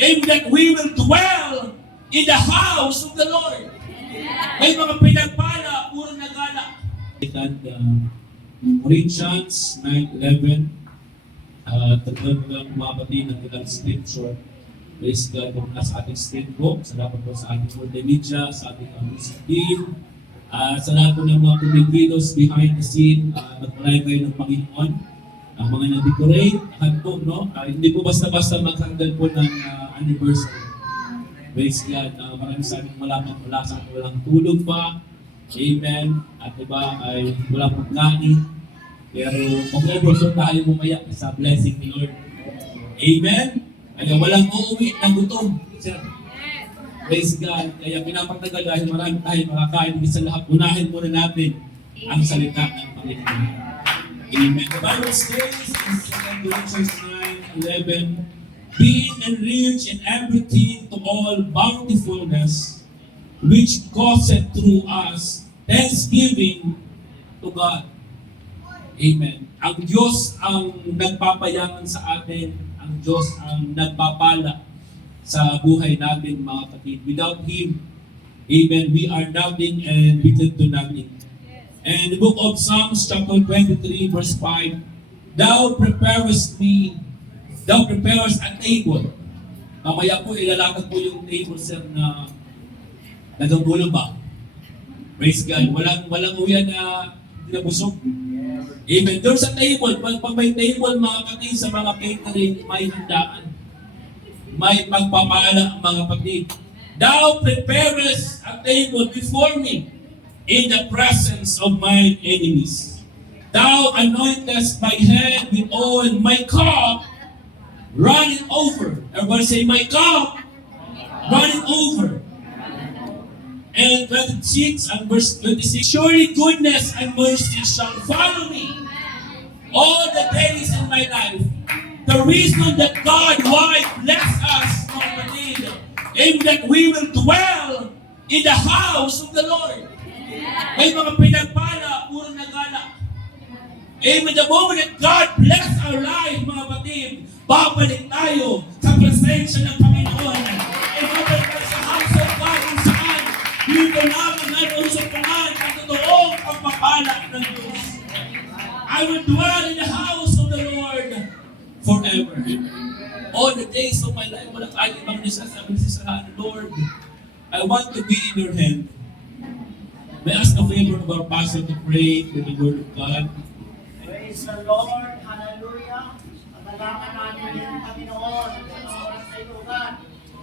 and that we will dwell in the house of the Lord. May mga pinagpala, puro nagala. Corinthians 9:11. Tagdan ko lang mga kapatid ng ilang scripture. Praise God kung nasa ating state book. Salamat po sa ating multimedia, sa ating music team. Sa lahat po ng mga comedians behind the scene, nagpalay kayo ng Panginoon. Ang mga nag-decorate, handog, no? Hindi po basta-basta mag-handle po ng anniversary. Praise God. Maraming sa amin wala sa amin walang tulog pa. Amen. At iba ay walang pagkain. Pero mag-overflow tayo mamaya sa blessing ni Lord. Amen. Kaya walang uuwi ng gutom. Sir. Praise God. Kaya pinapatagal dahil marami tayo makakain. Sa lahat, unahin muna natin ang salita ng Panginoon. Amen. The Bible says in 2 Corinthians 9:11, being enriched in everything to all bountifulness, which causeth through us thanksgiving to God. Amen. Ang Diyos ang nagpapayaman sa atin, ang Diyos ang nagpapala sa buhay natin, mga kapatid. Without Him, amen, we are nothing and we can do nothing. And the book of Psalms chapter 23 verse 5, Thou preparest a table. Mamaya po ilalakad po yung table, sir, na nagagulong ba? Praise God. Walang uyan na dinabusog. Amen. Doon sa table, pag may table, mga kapatid, sa mga catering, may handaan. May pagpapala, mga kapatid. Thou preparest a table before me in the presence of mine enemies. Thou anointest my head with oil, my cup running over. Everybody say, my cup running over. And 26 and verse 26, surely goodness and mercy shall follow me all the days in my life. The reason that God why bless us, and that we will dwell in the house of the Lord. May mga pinagpala, puro nagala. Amen. The moment that God bless our life, mga kapatid, babalik tayo sa presensya ng Panginoon. And babalik tayo sa house of God kung saan dito namin nalusupungan ang totoong pagpapala ng Diyos. I will dwell in the house of the Lord forever. All the days of my life, wala tayong ibang nasasabi, Lord, I want to be in your hand. May I ask a favor of our pastor to pray with the word of God. Praise the Lord. Hallelujah. Pagdalaman namin yung Panginoon sa oras na ito, God,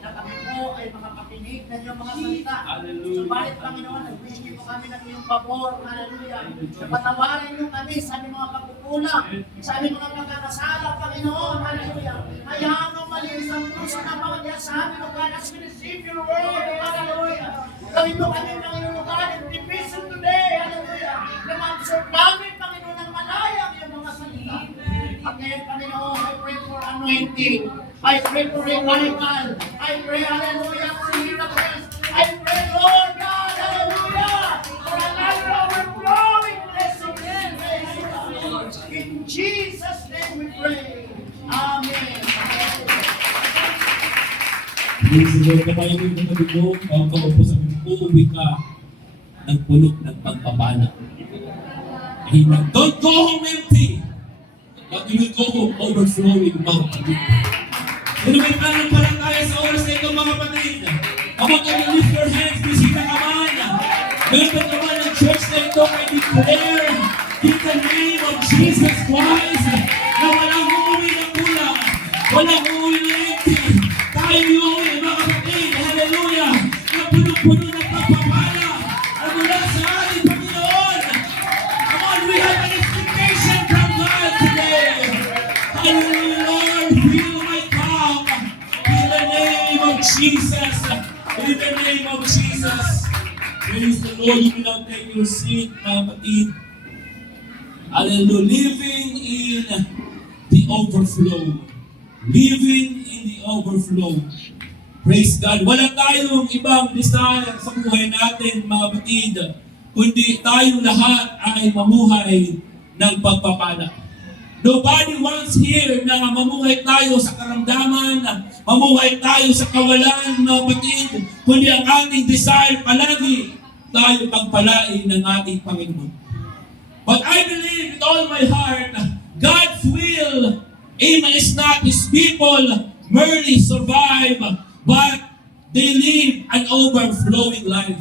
na kami po ay makapakinig ng iyong mga salita. Hallelujah. Subalit, Panginoon, nagwingi po kami ng iyong pabor. Hallelujah. Patawarin niyo kami sa aming mga pagkukulang, sa aming mga pagkakasala, Panginoon. Hallelujah. Hayaan mo malinis ang puso na pamagya sa amin, O God, as we receive your word. Hallelujah. Gawin mo kami, Panginoon, God, in division today. Hallelujah. Na ma-absorb namin, Panginoon, ng malaya ang iyong mga salita. At ngayon, Panginoon, I pray for anointing. I pray for revival. I pray, hallelujah, for miracles. I pray, Lord God, hallelujah, for another overflowing blessing. In Jesus' name we pray. Amen. Praise the Lord. Kapag yung kapatid mo, kaupo sa mga uuwi ka ng pulot ng pagpapala. Amen. Don't go home empty, but you will go home overflowing, mga kapatid. Kung may pananampalataya sa oras na ito, mga kapatid, kapag you lift your hands, bisita ka man. Meron ka man ng church na ito, I declare in the name of Jesus Christ na walang uuwi ng kulang, walang uuwi ng empty. Tayo uuwi, mga kapatid, hallelujah, na punong-puno ng pagpapala na mula sa ating Panginoon. Come on, we have an expectation from God today. Hallelujah, Lord, fill my cup in the name of Jesus. In the name of Jesus. Praise the Lord. You will now take your seat, mga kapatid. Hallelujah. Living in the overflow. Living in the overflow. Praise God. Wala tayong ibang listahan sa buhay natin, mga kapatid, kundi tayong lahat ay mamuhay ng pagpapala. Nobody wants here na mamuhay tayo sa karamdaman, mamuhay tayo sa kawalan, mga kapatid, kundi ang ating desire palagi tayo pagpalain ng ating Panginoon. But I believe with all my heart, God's will, amen, is not His people merely survive, but they live an overflowing life.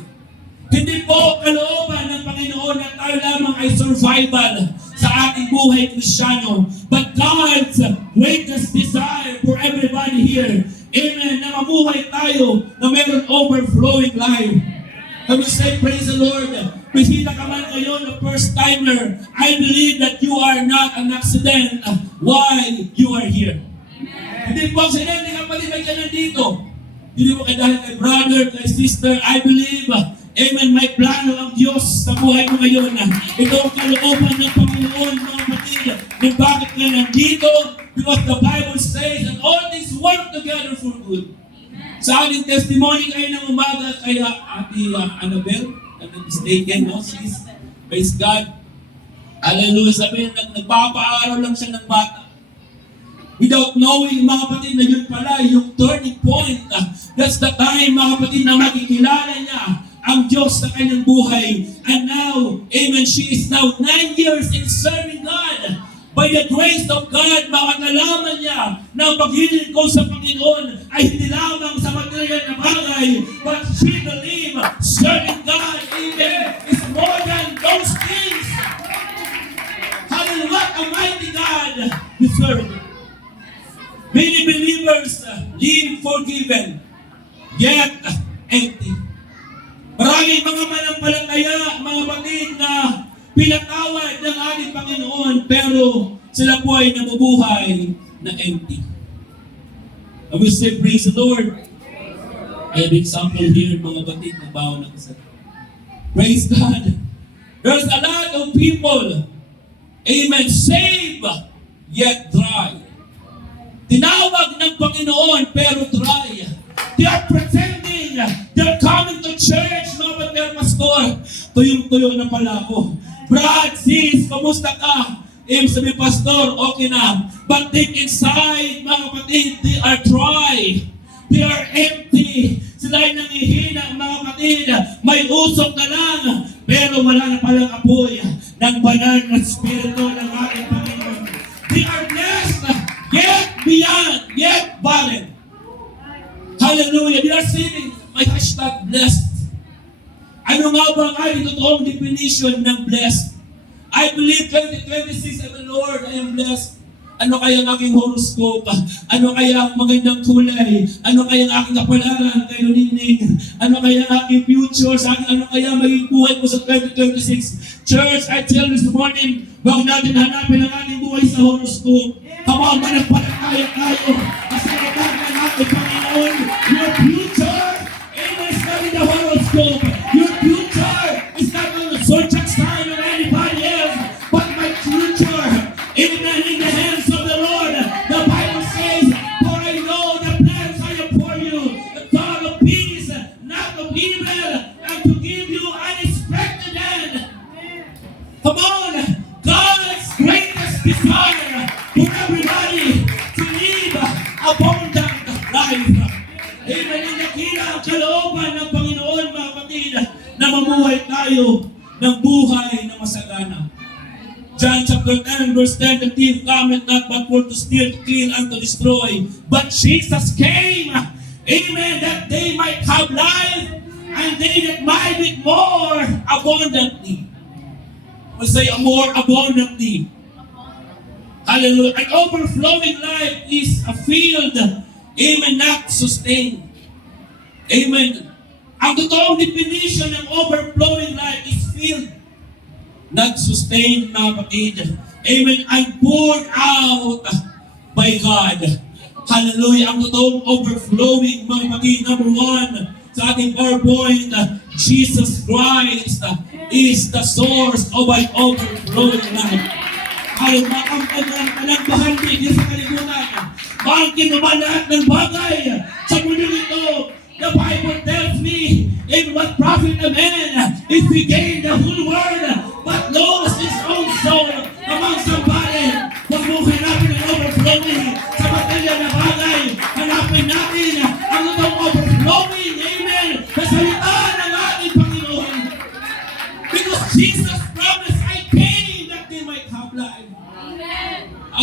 Hindi po kalooban ng Panginoon na tayo lamang ay survival sa ating buhay Kristiyano. But God's greatest desire for everybody here, amen, na mamuhay tayo na mayroon overflowing life. Can we say, praise the Lord? Bisita ka man ngayon na first timer, I believe that you are not an accident why you are here. Hindi po aksidente ka pala ka nandito. Hindi mo kay dahil kay brother, kay sister, I believe, amen, may plano ang Diyos sa buhay mo ngayon. Ito ang kalooban ng Panginoon, mga kapatid. Kung bakit ka nandito? Because the Bible says that all things work together for good. Sa ating testimony kayo ng umaga kay Ate Annabel, I'm not mistaken, no? She's, praise God. Hallelujah. Sabi niya, nagpapaaral lang siya ng bata. Without knowing, mga kapatid, na yun pala, yung turning point. That's the time, mga kapatid, na makikilala niya ang Diyos sa kanyang buhay. And now, amen, she is now 9 years in serving God. By the grace of God, makakalaman niya na ang paghiling ko sa Panginoon ay hindi lamang sa material na bagay, but she believe serving God, amen, is more than those things. Hallelujah, what a mighty God we serve. Many believers live forgiven, yet empty. Maraming mga manampalataya, mga kapatid, na pinatawad ng ating Panginoon, pero sila po ay nabubuhay na empty. I will say, praise the Lord. I have example here, mga kapatid, na bawa ng isa. Praise God. There's a lot of people, amen, saved, yet dry. Tinawag ng Panginoon, pero dry. They are pretending, they're coming to church, mga kapatid, pastor. Tuyong-tuyo na pala ako. Brad, sis, kamusta ka? Sabi, pastor, okay na. But deep inside, mga kapatid, they are dry. They are empty. Sila ay nangihina, mga kapatid. May usok na lang, pero wala na palang apoy ng banal na spirito ng ating Panginoon. They are blessed, yet beyond, yet barren. Hallelujah. They are saying, my hashtag blessed. Ano nga ba ang ating totoong definition ng blessed? I believe 2026, I'm the Lord, I am blessed. Ano kaya ang aking horoscope? Ano kaya ang magandang kulay? Ano kaya ang aking kapalaran kay Nunining? Ano kaya ang aking future sa akin? Ano kaya maging buhay ko sa 2026? Church, I tell you this morning, huwag natin hanapin ang ating buhay sa horoscope. Kapag managpalataya tayo, kasi kapag ng ating Panginoon, your future, amen, is not in the horoscope. Your future is not on the zodiac sign or anybody else, but my future, amen, in the hands of the Lord. The Bible says, for I know the plans I have for you, the thought of peace, not of evil, and to give you unexpected end. Come on, God's greatest desire for everybody to live abundant life. Amen. Ang dakila ang kalooban ng Panginoon, mga kapatid, na mamuhay tayo ng buhay na masagana. John chapter 10, verse 10, the thief cometh not but for to steal, to kill, and to destroy. But Jesus came, amen, that they might have life, and they that might it more abundantly. We say more abundantly. Hallelujah. An overflowing life is a field, amen, not sustained. Amen. Ang totoong definition ng overflowing life is filled, not sustained, mga kapatid. Amen. And poured out by God. Hallelujah. Ang totoong overflowing, mga kapatid, number one, sa ating PowerPoint, Jesus Christ is the source of an overflowing life. Ay, makampanang bahagi sa kalibutan. Bangkin naman lahat ng bagay sa mundo nito. The Bible tells me, in what profit a man if he gain the whole world, but lose his own soul among somebody. Huwag mo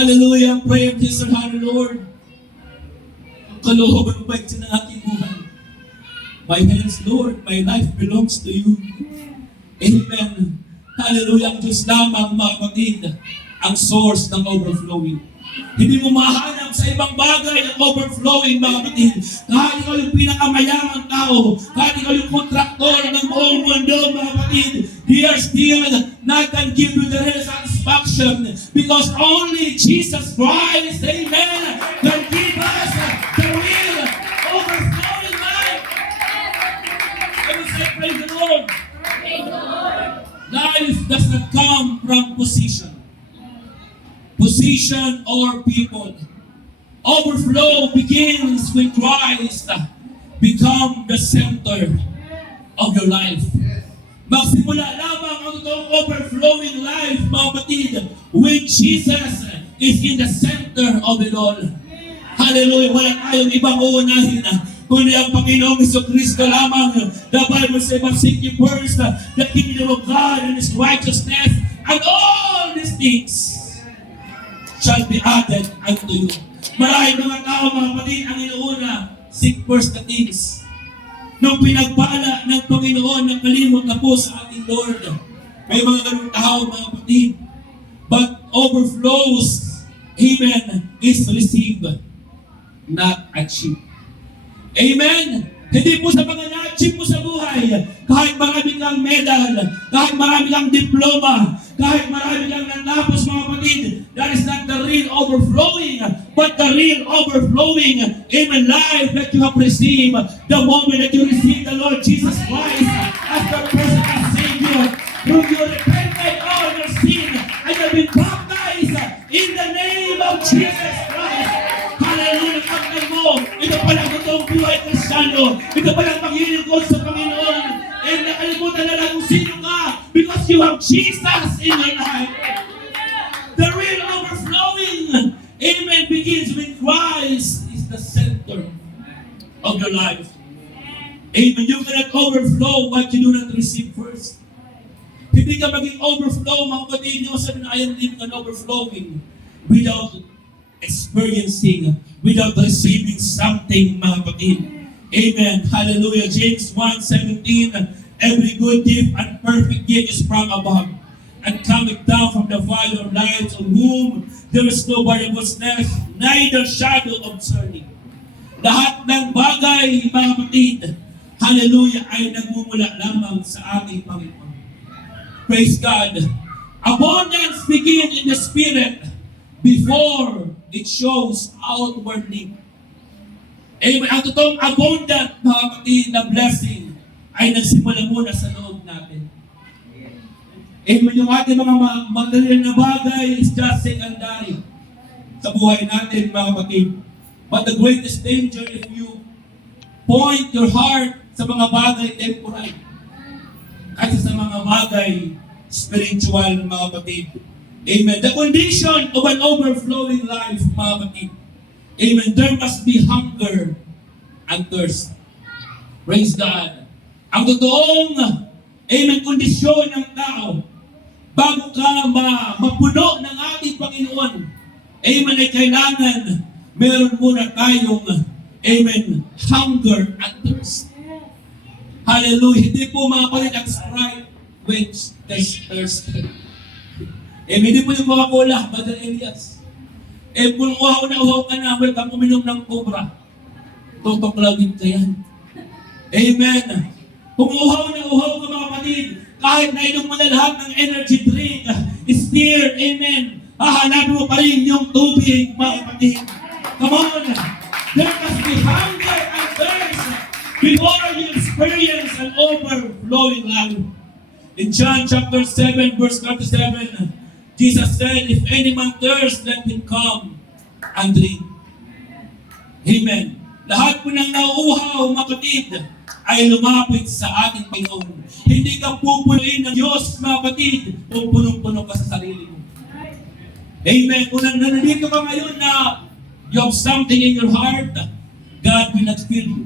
Hallelujah. Pray and kiss our heart, Lord. Ang kalooban pa ng aking buhay. My hands, Lord, my life belongs to you. Amen. Hallelujah. Ang Diyos lamang, mga kapatid, ang source ng overflowing. Hindi mo mahanap sa ibang bagay ang overflowing, mga kapatid. Kahit ikaw yung pinakamayamang tao, kahit ikaw yung kontraktor ng buong mundo, mga kapatid, He are still not can give you the real satisfaction because only Jesus Christ, amen, can give us the real overflowing life. Can you say, praise the Lord? Life does not come from position. Position or people. Overflow begins when Christ become the center of your life. Magsimula lamang ang totoong overflowing life, mga kapatid, when Jesus is in the center of it all. Hallelujah! Wala tayong ibang uunahin kundi ang Panginoong Jesucristo lamang. The Bible says, "But seek ye first the kingdom of God and His righteousness, and all these things shall be added unto you." Maraming mga tao, mga kapatid, ang inuuna, seek first the things. Nung pinagpala ng Panginoon, nakalimot na po sa ating Lord. May mga ganung tao, mga kapatid. But overflows, amen, is received, not achieved. Amen? Hindi po sa mga na-achieve mo sa buhay, kahit marami kang medal, kahit marami kang diploma, kahit marami kang natapos, mga kapatid, that is not the real overflowing, but the real overflowing, amen, life that you have received, the moment that you receive the Lord Jesus Christ as the personal Savior, through your repented all your sin, and you have been baptized in the name of Jesus Christ. Hallelujah! Kapag mo, ito pala ang totoong buhay Kristiyano, ito pala ang paglilingkod sa Panginoon, and nakalimutan na lang kung sino ka, because you have Jesus in your life. The real overflowing, amen, begins when Christ is the center of your life. Amen. You cannot overflow what you do not receive first. Hindi ka maging overflow, mga kapatid, yung sabi na I am living an overflowing without experiencing, without receiving something, mga kapatid. Amen. Hallelujah. James 1:17, every good gift and perfect gift is from above, and cometh down from the Father of lights, on whom there is no variableness, neither shadow of turning. Lahat ng bagay, mga kapatid, hallelujah, ay nagmumula lamang sa ating Panginoon. Praise God. Abundance begins in the Spirit before it shows outwardly. Amen. Ang totoong abundant, mga kapatid, na blessing ay nagsimula muna sa loob natin. Amen. Yung ating mga material na bagay is just secondary sa buhay natin, mga kapatid. But the greatest danger if you point your heart sa mga bagay temporal kaysa sa mga bagay spiritual, mga kapatid. Amen. The condition of an overflowing life, mga kapatid. Amen. There must be hunger and thirst. Praise God. Ang totoong, amen, kondisyon ng tao bago ka mapuno ng ating Panginoon, amen, ay kailangan meron muna tayong, amen, hunger and thirst. Hallelujah. Hindi po, mga kapatid, ang Sprite which thirst. Hindi po yung Coca-Cola, Brother Elias. Kung uhaw ka na, well, kang uminom ng Cobra, tutuklawin ka yan. Amen. Kung uhaw ka, mga kapatid, kahit nainom mo na lahat ng energy drink, still, amen, hahanapin mo pa rin yung tubig, mga kapatid. Come on. There must be hunger and thirst before you experience an overflowing life. In John chapter 7, verse 37, Jesus said, if any man thirst, let him come and drink. Amen. Lahat po ng nauuhaw, mga kapatid, ay lumapit sa ating Panginoon. Hindi ka pupunuin ng Diyos, mga kapatid, kung punong-puno ka sa sarili mo. Amen. Kung nandito ka ngayon na you have something in your heart, God will not fill you.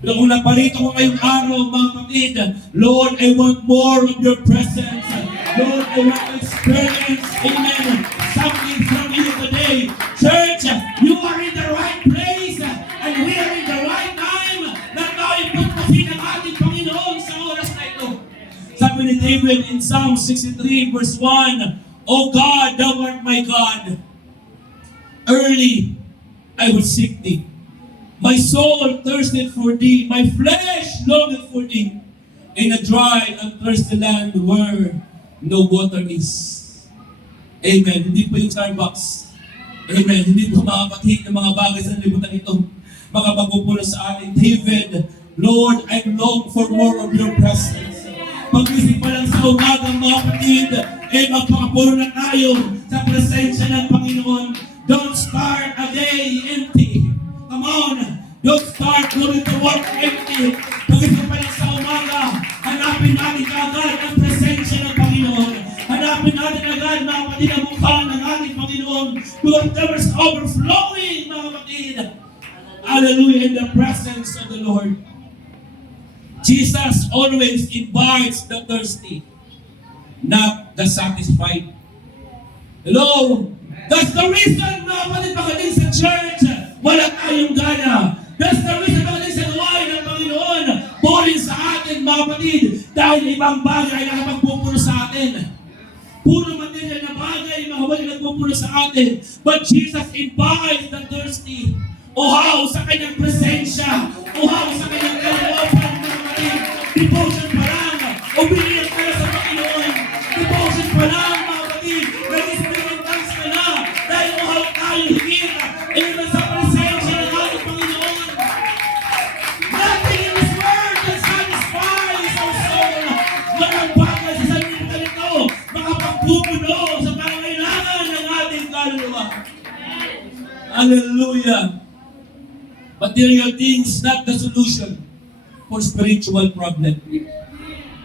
Pero kung naparito ko ngayong araw, mga kapatid, Lord, I want more of your presence. Lord, I want to experience, amen, something from you today. Church, you are in the right place and we are in the right time na tayo pagpasin ang ating Panginoon sa oras na ito. Sabi ni David in Psalm 63 verse 1, O God, thou art my God. Early I will seek thee. My soul thirsted for thee. My flesh longed for thee. In a dry and thirsty land where no water is. Amen. Hindi po yung Starbucks. Amen. Hindi po makapatid ng mga bagay sa libutan ito. Makapagpupulo sa atin. David, Lord, I long for more of your presence. Pag-isip pa lang sa umagang mga kapatid, magpakapulo na tayo sa presensya ng Panginoon. Don't start a day empty. Come on. Don't start going to work empty. Pag-isip pa lang sa umaga, hanapin natin agad ang presensya ng Panginoon. Hanapin natin agad, mga kapatid, ang mukha ng ating Panginoon. Because there is overflowing, mga kapatid. Hallelujah, in the presence of the Lord. Jesus always invites the thirsty, not the satisfied. Hello? That's the reason, mga kapatid, pagdating sa church, wala tayong gana. That's the reason pagdating sa gawain ng Panginoon, boring sa atin, mga kapatid, dahil ibang bagay na nakapagpupuno sa atin. Puro material na bagay, mga kapatid, nagpupuno sa atin. But Jesus invites the thirsty. Uhaw sa kanyang presensya. Uhaw sa kanyang kalooban, mga kapatid. Devotion pa lang. Obedient ka na sa Panginoon. Devotion pa lang, mga kapatid. Nag-spirit thanks ka na. Dahil uhaw tayo higit. Ilan sa presensya ng ating Panginoon. Nothing in this world can satisfy our soul. Walang bagay sa sanlibutan ito. Makapagpupuno sa pangailangan ng ating kaluluwa. Hallelujah. Material things not the solution for spiritual problem.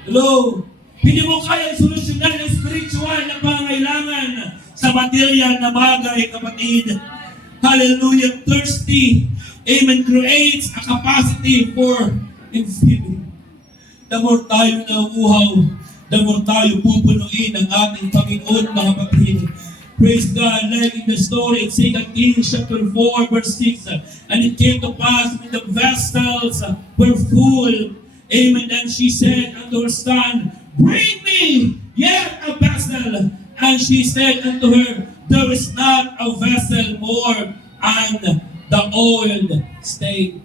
Hello? Hindi mo kaya solusyonan ng spiritual na pangailangan sa material na bagay, kapatid. Hallelujah. Thirsty. Amen. Creates a capacity for infilling. The more tayo nauuhaw, the more tayo pupunuin ng ating Panginoon, mga kapatid. Praise God, like in the story in 2 Kings chapter 4 verse 6. And it came to pass when the vessels were full. Amen. And she said unto her son, Bring me yet a vessel. And she said unto her, There is not a vessel more, and the oil stayed.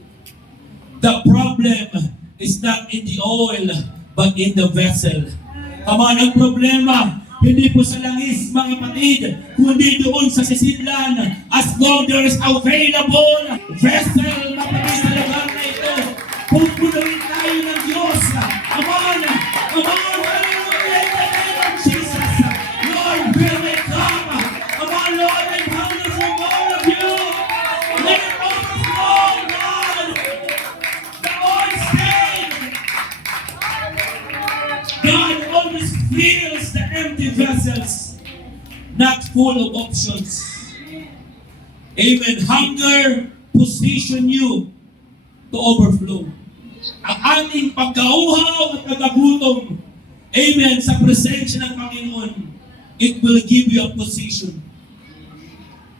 The problem is not in the oil, but in the vessel. Come on, ang problema, hindi po sa langis, mga kapatid, kundi doon sa sisidlan. As long there is available vessel, mga kapatid, sa lugar na ito, pupunuin tayo ng Diyos. Come on, hallelujah, in the name of Jesus. Lord, will we come? Come on, Lord, I'm hungry for more of you. Let it overflow, God. The oil stayed. God always fills the empty vessels, not full of options. Amen. Hunger position you to overflow. Ang ating pagkauhaw at pagkagutom, amen, sa presensya ng Panginoon, it will give you a position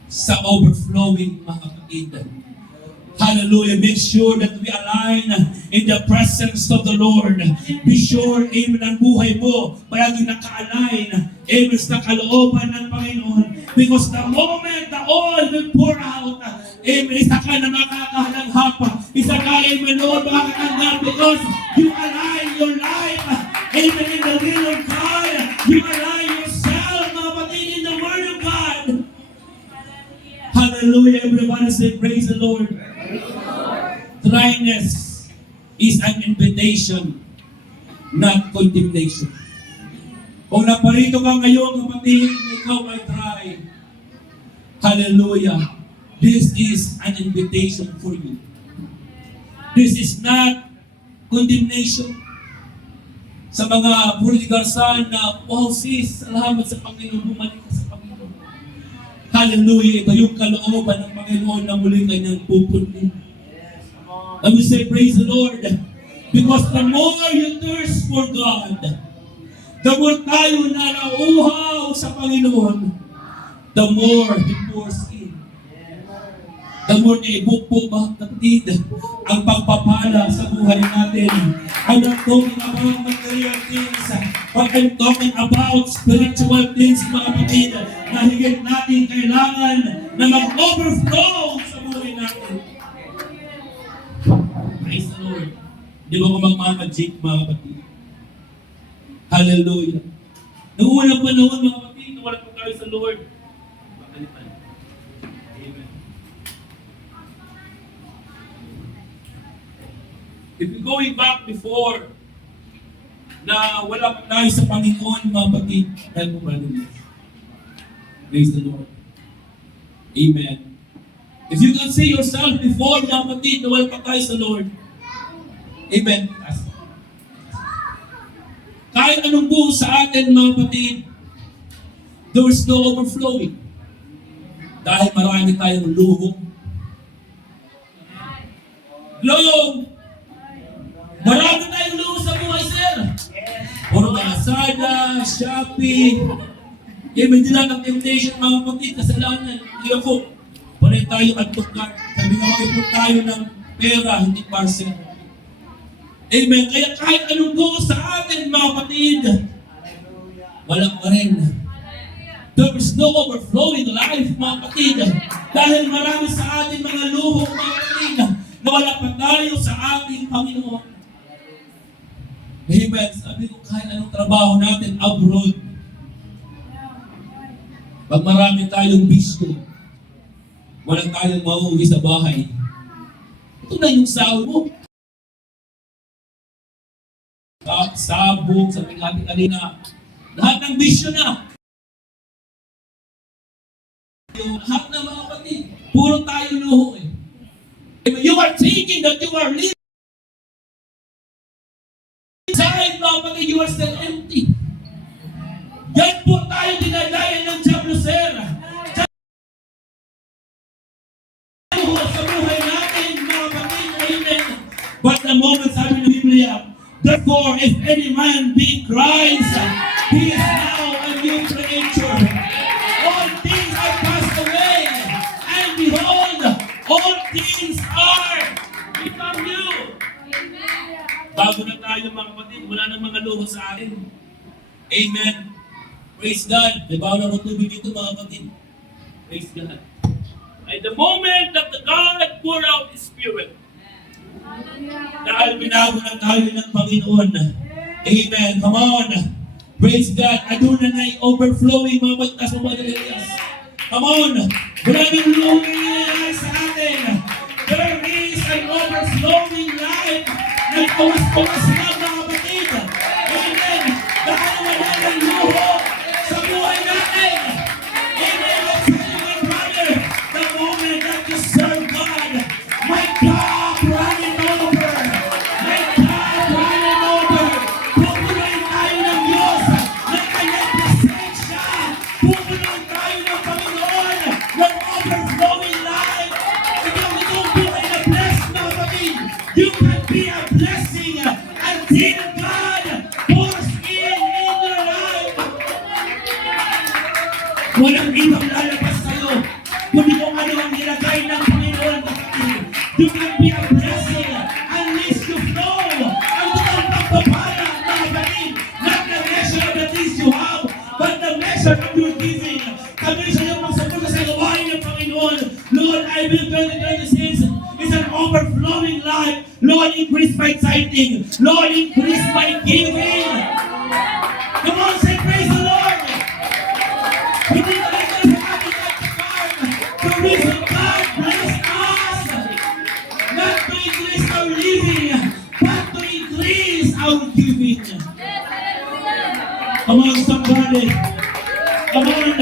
sa overflowing, mga kapatid. Hallelujah. Make sure that we align in the presence of the Lord. Be sure, amen, ang buhay mo palagi naka-align, amen, sa kalooban ng Panginoon. Because the moment the oil will pour out, amen, isa ka na makakalanghap. Isa ka, amen, Lord, makakatanggap because you align your life, amen, in the will of God. You align yourself, mga kapatid, in the word of God. Hallelujah. Everybody say, praise the Lord. Dryness is an invitation, not condemnation. Kung naparito ka ngayon, kapatid, ikaw ay dry. Hallelujah. This is an invitation for you. This is not condemnation. Sa mga prodigal son na, wow sis, salamat sa Panginoon, bumalik ka sa Panginoon. Hallelujah. Ito yung kalooban ng Panginoon na muli kanyang pupunin. And we say, praise the Lord. Because the more you thirst for God, the more tayo na nauuhaw sa Panginoon, the more He pours in. the more na ibukbo, mga kapatid, ang pagpapala sa buhay natin. I'm not talking about material things, but I'm talking about spiritual things, mga kapatid, na higit natin kailangan na mag-overflow sa buhay natin. Praise the Lord. Di ba ko magmamajik, mga kapatid? Hallelujah. Noong unang panahon, mga kapatid, wala pa tayo sa Lord. Bakalitan. Amen. If you're going back before, na wala pa tayo sa Panginoon, mga kapatid, tayo po malulis. Praise the Lord. Amen. If you can see yourself before, mga kapatid, na wala pa tayo sa Lord. Amen. Kahit anong buo sa atin, mga kapatid, there is no overflowing. Dahil marami tayong luho. Hello! Marami tayong luho sa buhay, sir. Puro ka Lazada, Shopee. Amen, din lang ang temptation, mga kapatid, kasalanan. Hindi po, panay tayo agtukat. Sabi nga, ipot tayo ng pera, hindi parcel. Amen. Kaya kahit anong buo sa atin, mga kapatid, walang pa rin. There is no overflowing life, mga kapatid. Dahil marami sa atin mga luho, mga kapatid, na wala pa tayo sa ating Panginoon. Amen. Sabi ko, kahit anong trabaho natin abroad, pag marami tayong bisyo, walang tayong mauwi sa bahay, ito na yung sahod mo. Sabog, sabi natin kanina, lahat ng bisyo na. Lahat na, mga kapatid, puro tayo luho eh. You are thinking that you are living inside, mga kapatid, you are still empty. Yan po tayo dinadayan ng Diablo, sir. Sa buhay natin, mga kapatid, amen. But the moment sabi ng Biblia, therefore, if any man be Christ, he is now a new creature. All things are passed away, and behold, all things are become new. Bago na tayo, mga kapatid, wala nang mga luho sa atin. Amen. Praise God. May bago na tubig dito, mga kapatid. Praise God. At the moment that the God poured out His Spirit, dahil binago na tayo ng Panginoon. Amen. Come on. Praise God. Adonai overflowing, mga pagtas mo, mga kapatid. Come on. Maraming luho sa atin. There is an overflowing life. Nagpawas-pawas na, mga kapatid. Amen. Dahil wala ng luho sa buhay natin. Amen. Let's say, my brother, the moment that you serve God, my God, running over. My God, running over. Pupunuin tayo ng Diyos ng kanyang presensya. Pupunuin tayo ng Panginoon ng overflowing life. Ikaw itong buhay na blessed, mga kapatid. You can be a blessing until God pours in your life. Walang ibang lalabas sa'yo, kundi kung ano ang nilagay ng Panginoon, kapatid. You can be a blessing unless you flow. Ang totoong pagpapala, mga kapatid, not the measure of the things you have, but the measure of your giving. Kami sa iyong magsapunta sa gawain ng Panginoon. Lord, I will 2026 is an overflowing life. Lord, increase my tithing. Lord, increase my giving. Come on, say praise the Lord. Hindi na lang tayo sa ating nagkakarm. The reason God blessed us, not to increase our living, but to increase our giving. Come on, somebody. Come on.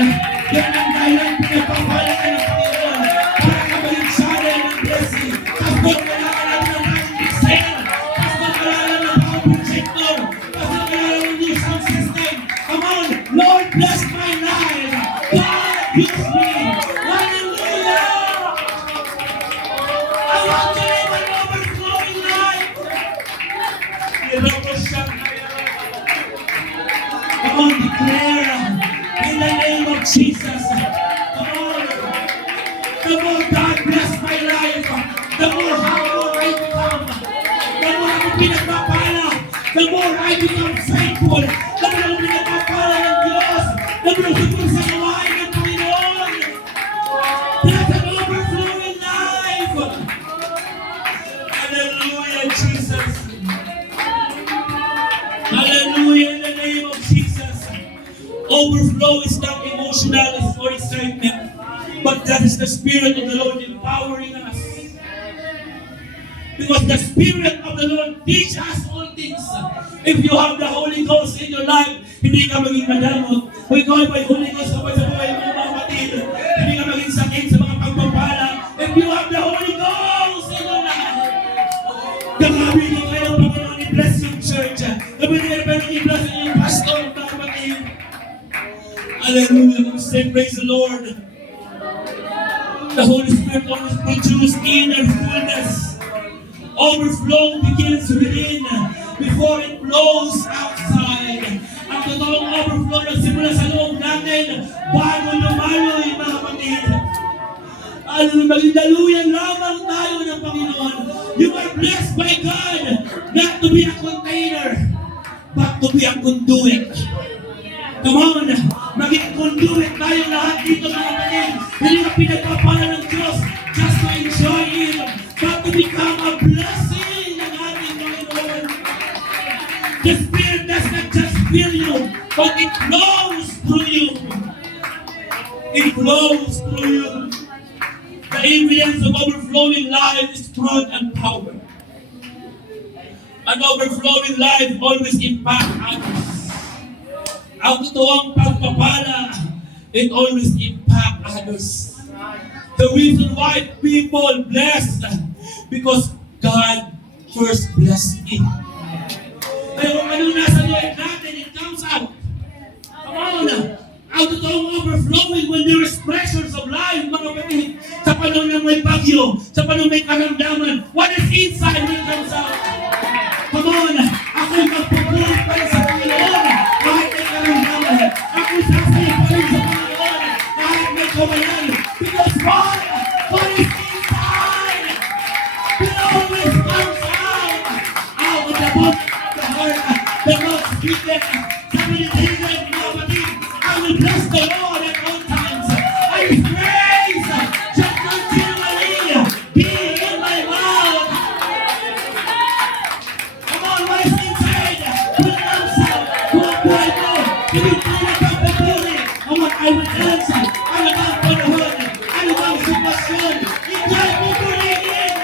Yan ang dahilan pinagpapala ka ng Panginoon para ka maligsanan ng blessing. Tapos kailangan natin ng ating exam. Tapos kailangan ng mga projector. Tapos kailangan ng new sound system. Come on. Lord, bless my life. God, use me. Hallelujah. I want to live an overflowing life. Come on, declare in the name of Jesus. Come on. Come on, God bless my life. pinagpapala, the more I become faithful, the more pinagpapala ng Diyos, the more sumunod sa gawain ng Panginoon. That's an overflowing life. Hallelujah, Jesus. Hallelujah, in the name of Jesus. Overflow is not emotional or excitement, but that is the Spirit of the Lord empowering us. Because the Spirit of the Lord teaches us all things. If you have the Holy Ghost in your life, hindi ka maging madamot. Kung ikaw ay may Holy Ghost kapag sa buhay mo, mga kapatid, hindi ka maging sakit sa mga pagpapala. If you have the Holy Ghost in your life, nakabili kayo, Panginoon, i-bless yung church. Nakabili kayo, Panginoon, i-bless yung pastor, mga kapatid. Hallelujah. Say, praise the Lord. The Holy Spirit always produces inner fullness. Overflow begins within before it flows outside. Ang totoong overflow nagsimula sa loob natin bago lumaloy, mga kapatid. Maging daluyan lamang tayo ng Panginoon. You are blessed by God not to be a container, but to be a conduit. Come on, maging conduit tayo lahat dito, mga kapatid. Hindi ka pinagpapala ng Diyos just to enjoy Him, but to become a blessing ng ating Panginoon. The Spirit does not just fill you, but it flows through you. It flows through you. The evidence of overflowing life is truth and power. An overflowing life always impacts others. Ang totoong pagpapala, it always impacts others. The reason why people blessed, because God first blessed me. Kaya kung ano nasa loob natin, it comes out. Come on! Ang totoong overflowing when there is pressures of life, mga kapatid. Sa panahon ng may bagyo, sa panahon may karamdaman, what is inside when it comes out? Come on! Ako'y magpupulit pa rin sa Panginoon kahit may karamdaman. Ako'y sasayin pa rin sa Panginoon kahit may kawalan. Because what is inside will always comes out. Out of the book, the heart, the mouth speaketh. Sabi ni David, mga kapatid, I will bless the Lord at all times. I will praise just continually be in my mouth. Come on, what is inside will comes out. Kung ang buhay mo, hindi tayo nagpapapuri. Come on, I will dance. Ano ba ang panahon? Ano ba ang sitwasyon? Enjoy mo purihin.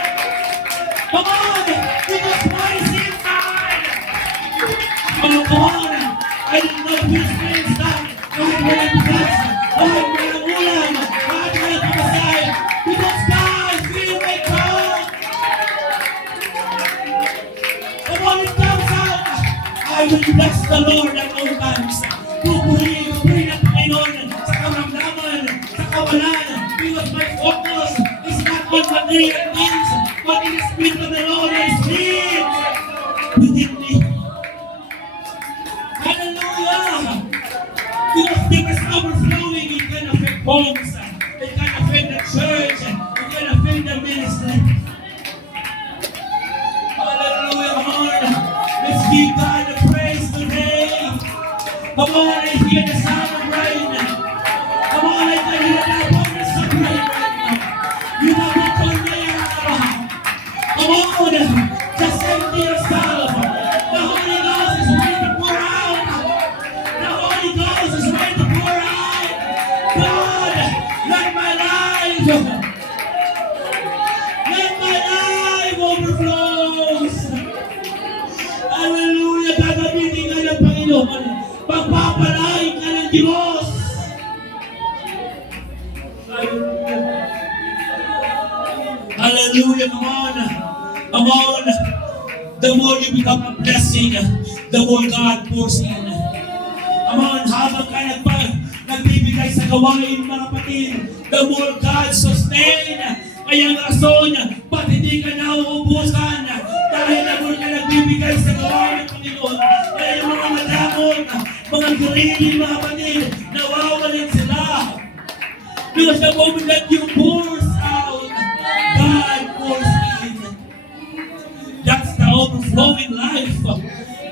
Come on, because what is inside? Oh, come on. I didn't know whose friends died. Kahit walang bigas, kahit walang ulam, kahit walang pamasahe. Because God will make up. Come on, it comes out. I will bless the Lord at all times. Pupurihin ang Panginoon sa karamdaman, sa kawalan. Because my focus is not on material things, but in the Spirit of the Lord that lives within me. Hallelujah! Because there is overflowing, it can affect homes, it can affect the church, it can affect the ministry. Hallelujah, Lord! Let's give God the praise today. Come on, let's hear the sound of rain. Come on, let's hear the abundance of rain right now. You have been told there. Come on, just empty yourself. The Holy Ghost is ready to pour out. The Holy Ghost is ready to pour out. God, let my life overflows. Hallelujah, gagamitin ka ng Panginoon. Pagpapalain ka ng Diyos. Hallelujah. Hallelujah, come on. Come on. The more you become a blessing, the more God pours in. Come on, habang ka nagbibigay sa gawain, mga kapatid, the more God sustain. Kaya ang rason, ba't hindi ka nauubusan? Dahil the more ka nagbibigay sa gawain ng Panginoon. Kaya yung mga madamon, mga gurili, mga kapatid, nawawalan sila. Because the moment that you pours out, God pours in. That's the overflowing life.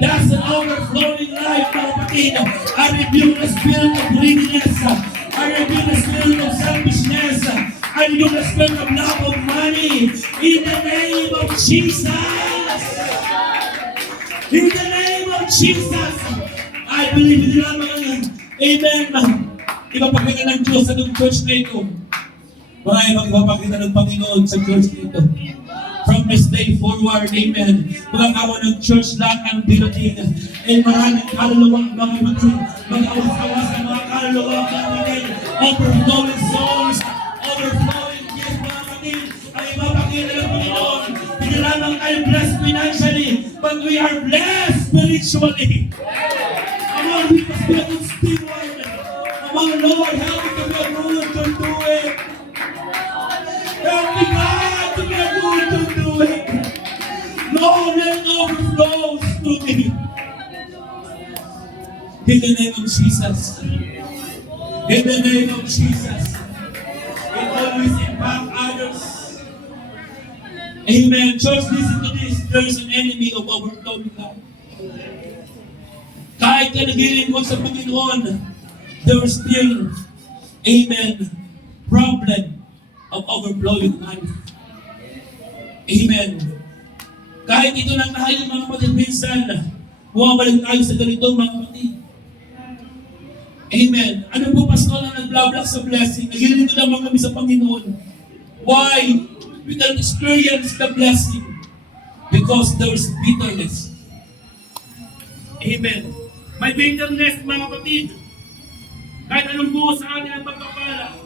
That's an overflowing life, mga kapatid. I rebuke the spirit of greediness. I rebuke the spirit of selfishness. I rebuke the spirit of love of money. In the name of Jesus. In the name of Jesus. I believe in naman. Amen. Ipapakita ng Diyos sa church na ito. Marami magpapakita ng Panginoon sa church na ito. From this day forward, amen. Magkakawa ng church lahat ang building. Ay maraming kaluluwa, mga kapatid. Mag-awas-awas ng mga kaluluwa, mga kapatid. Overflowing souls, overflowing gifts, mga kapatid. Ang ipapakita ng Panginoon. Hindi lamang tayo blessed financially, but we are blessed spiritually. Come on, we must be a good steward. Come on, Lord, help me to be a good to do it. Help me, God, to be a good to do it. Lord, let it overflow to me. In the name of Jesus. In the name of Jesus. It always impact others. Amen. Church, listen to this. There is an enemy of overflowing life. Kahit ka naglilingkod sa Panginoon, there is still, amen, problem of overflowing life. Amen. Kahit ito lang tayo mga kapatid, minsan, bumabalik tayo sa ganito mga kapatid. Amen. Ano po, pastor, na nag-block sa blessing? Naglilingkod naman kami sa Panginoon. Why? We can experience the blessing because there is bitterness. Amen. May bitterness, mga kapatid. Kahit anong buo sa atin ang pagpapala.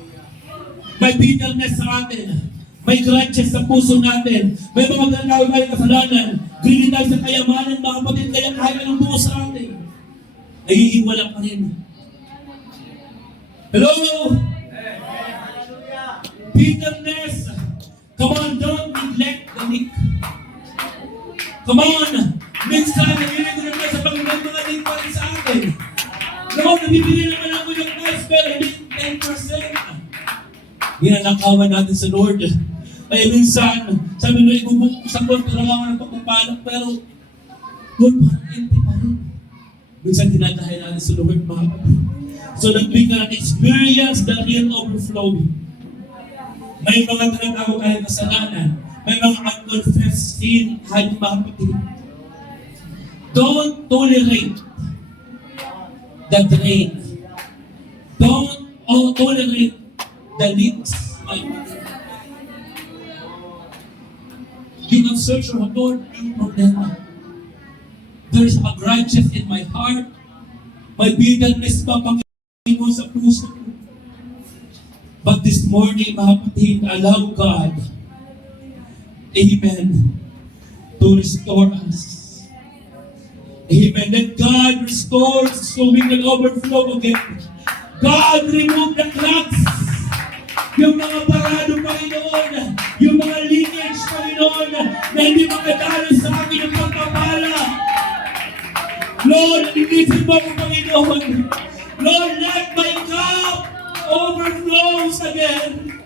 May bitterness sa atin. May grudges sa puso natin. May mga ginagawa tayong kasalanan. Greedy tayo sa kayamanan, mga kapatid. Kaya kahit anong buo sa atin, nagiging wala pa rin. Hello? Bitterness. Come on, don't neglect the weak. Come on. Minsan, nagiging ko naman sa Panginoon mga lingkod sa atin. No, nabibili naman ako yung price, pero hindi 10%. Ginanakawan natin sa Lord. Kaya minsan, sabi nyo, ibubuk ko sa Lord, kailangan ng pagpapalak, pero Lord, parang empty pa rin. Minsan, dinadahin natin sa Lord, mga kapatid. So that we can experience the real overflowing. May mga tinatawag kahit kasalanan. May mga unconfessed sin, kahit mga kapatid. Don't tolerate the drain. Don't tolerate the leaks. You can search your Lord, ang problema. There is a grudges in my heart. May bitterness pa Panginoon sa puso ko. But this morning, mga kapatid, allow God, amen, to restore us. Amen. Let God restore so we can overflow again. God, remove the clogs. Yung mga parado, Panginoon. Yung mga lineage, Panginoon, na hindi makadalo sa akin ng pagpapala. Lord, initin mo ko, Panginoon. Lord, let my cup overflows again.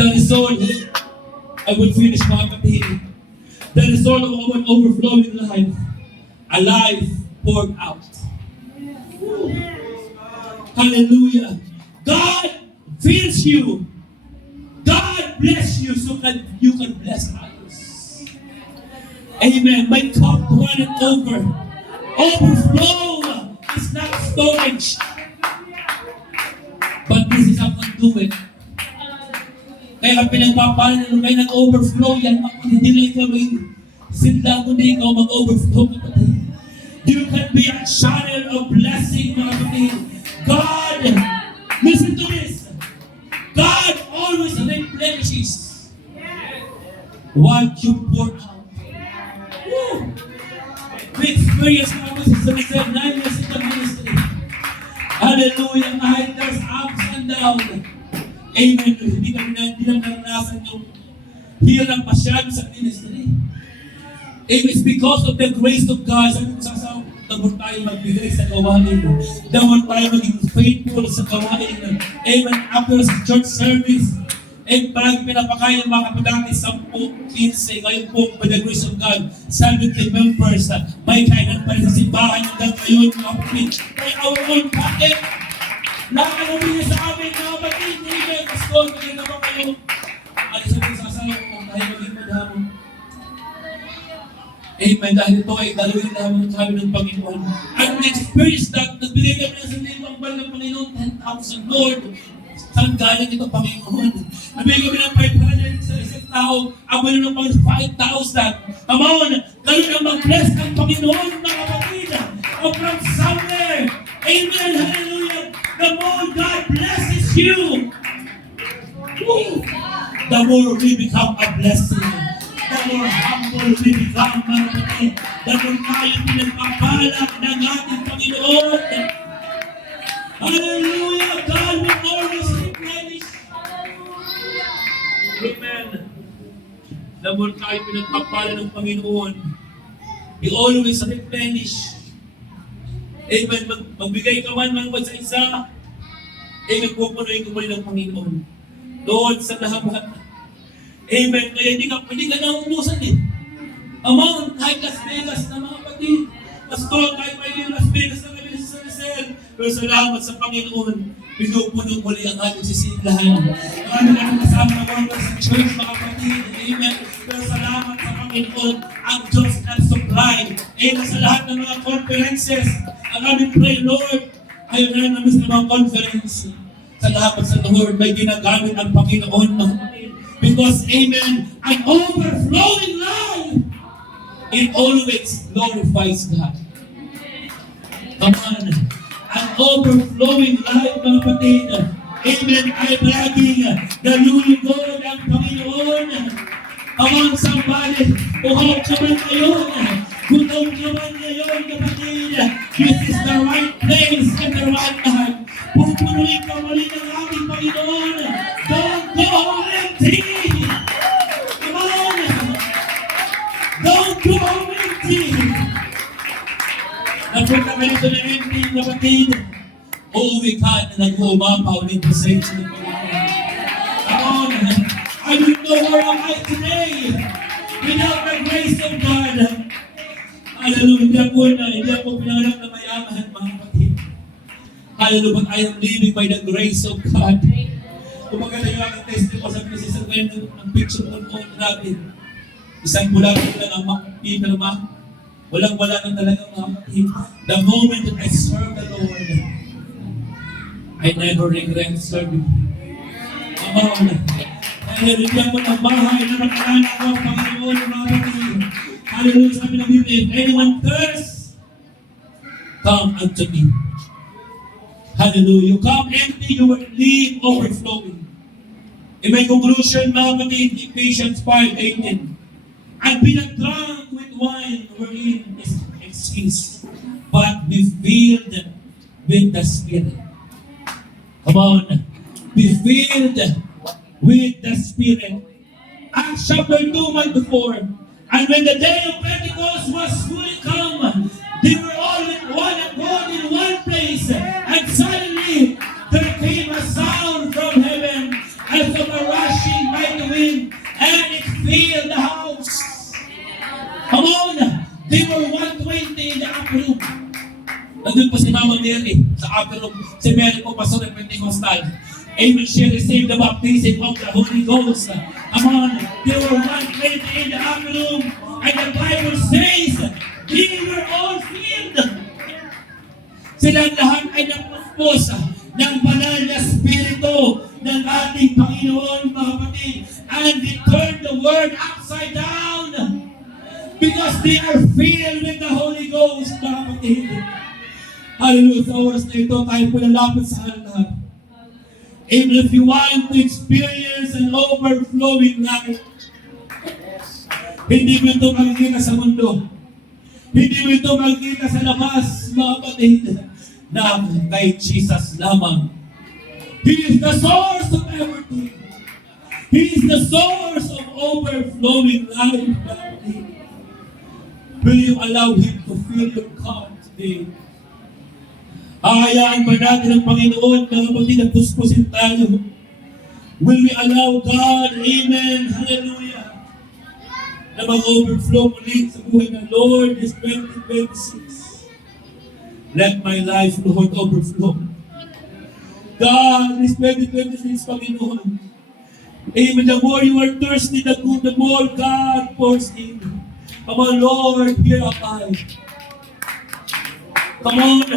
The result, I will finish mga kapatid. The result of our overflowing life, a life poured out. Hallelujah. God fills you. God bless you so that you can bless others. Amen. My cup runneth over. Overflow is not storage. But this is how I do it. Kaya pinagpapalan nung kayo nag-overflow yan, hindi lang ikaw sinla mo na ikaw mag-overflow, kapatid. You can be a channel of blessing, mga kapatid. God, listen to this. God always replenishes what you pour out. Woo! We experience na ako sa 9 years in the ministry. Hallelujah. Kahit there's ups and downs. Amen. Hindi lang naranasan yung hirang pasyado sa ministry. Amen. It's because of the grace of God. Sabi ko sa dapat tayo magbigay sa gawain. Dapat tayo maging faithful sa gawain. Amen. After church service, And parang pinapakain ng mga kapatid 10, 15, ngayon po, by the grace of God, 70 members, may kainan pa rin sa simbahan hanggang ngayon, mga kapatid. May our own pocket. Lahat na nabili sa amin, mga kapatid. Amen. Pastor, kaya naman kayo. Ano sa mga sasawa ko, dahil maging madamon. Amen. Dahil ito ay dalawin naman kami ng Panginoon. And we experience that, nagbigay kami ng sarili ang bal ng Panginoon, 10,000 Lord. Saan galing ito, Panginoon? Nabigay kami ng 500 sa isang tao, ang wala ng pang 5,000. Come on, kayo na mag-bless ng Panginoon, mga kapatid. Or from somewhere. Amen, hallelujah. The more God blesses you, woo, the more we become a blessing. The more humble we become, mga kapatid. The more tayo pinagpapalag ng ating Panginoon. Hallelujah! God will always replenish. Amen. The more tayo pinagpapalag ng Panginoon, He always replenish. Amen. Magbigay ka man mga sa isa. Amen. Pupunuin ko muli ng Panginoon. Lord, sa lahat. Amen. Kaya hindi ka naumusan eh. Among kahit Las Vegas na mga kapatid. Pastor, kahit may Las Vegas na kami sa San Rizal. Pero salamat sa Panginoon. Pinupuno muli ang ating sisidlahan. Ang aming kasama na mga sa church, mga kapatid. Amen. Pero salamat sa Panginoon. Ang Diyos na supply. Amen. Sa lahat ng mga conferences. Ang aming pray, Lord. Ayaw na namin sa mga conference. Salamat sa Lord. May ginagamit ang Panginoon, mga kapatid. Because, amen, an overflowing life, it always glorifies God. Come on. An overflowing life, mga kapatid. Amen, ay laging nalulugod ang Panginoon. Come on, somebody. Uhaw ka man ngayon. Gutom ka man ngayon, kapatid. This is the right place and the right time. Pupunuin ka muli ng aming Panginoon. Don't go home empty. Come on. Don't go home empty. Napunta ka nito ng empty, kapatid. Uuwi ka na nag-uumapaw ng presensya ng Panginoon. Come on. I don't know where am I today without the grace of God. Hallelujah. Hindi ako pinanganak na mayaman, mga kapatid. Hallelujah. But I am living by the grace of God. Kung maganda yung aking testimony, sabi na si Sir Gwen ng picture noon natin. Isang bulan lang ang makipirma. Walang-wala na talaga, mga kapatid. The moment that I serve the Lord, I never regret serving. Come on. Hallelujah mo ng bahay na nakaraan ako ang Panginoon, mga kapatid. Hallelujah. Sabi ng Biblia, if anyone thirsts, come unto me. Hallelujah. You come empty, you will leave overflowing. In my conclusion, mga kapatid, Ephesians 5:18. And be not drunk with wine wherein is excuse, but be filled with the Spirit. Come on. Be filled with the Spirit. Acts chapter 2, 1-4. And when the day of Pentecost was fully come, they were all in one accord in one place. And suddenly there came a sound from heaven as of a rushing mighty wind, and it filled the house. Come on! They were 120 in the upper room. Nandun po si Mama Mary sa upper room. Si Mary po, pastor ng Pentecostal. Amen. She received the baptism of the Holy Ghost. Come on. They were 120 in the upper room. And the Bible says, they were all filled. Silang lahat ay napuspos ng banal na spirito ng ating Panginoon, mga kapatid. And they turned the word upside down. Because they are filled with the Holy Ghost, mga kapatid. Hallelujah. Sa oras na ito, tayo po lalapit sa altar. Even if you want to experience an overflowing life, hindi mo ito makikita sa mundo. Hindi mo ito makikita sa labas, mga kapatid, na kay Jesus lamang. He is the source of everything. He is the source of overflowing life, mga kapatid. Will you allow Him to fill your cup today? Hayaan ba natin ang Panginoon, mga kapatid, na puspusin tayo? Will we allow God, amen, hallelujah, na mag-overflow muli sa buhay ng Lord this 2026? Let my life, Lord, overflow. God, this 2026, Panginoon, amen, the more you are thirsty, the more God pours in. Come on, Lord, here am I. Come on.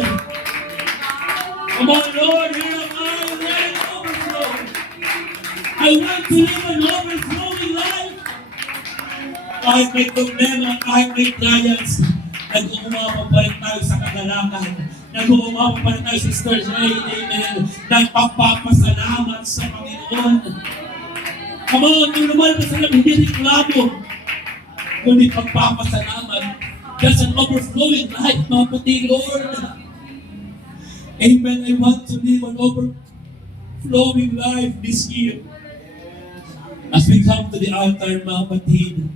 Come on, Lord, here am I. Let it overflow. I want to live an overflowing life. Kahit may problema, kahit may trials, nag-uumapa pa rin tayo sa kagalakan. Nag-uumapa pa rin tayo sa Sister Jane, amen. Nagpapapasalamat sa Panginoon. Come on, yung lumalabas sa labi, hindi reklamo, kundi pagpapasalamat. That's an overflowing life, mga puti, Lord. Amen. I want to live an overflowing life this year. As we come to the altar, mga kapatid,